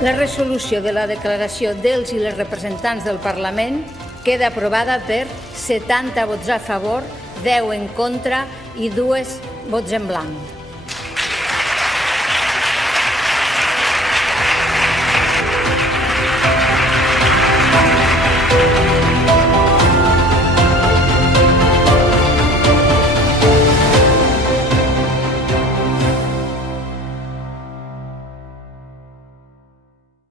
La resolució de la declaració dels i les representants del Parlament queda aprovada per 70 vots a favor, 10 en contra i 2 vots en blanc.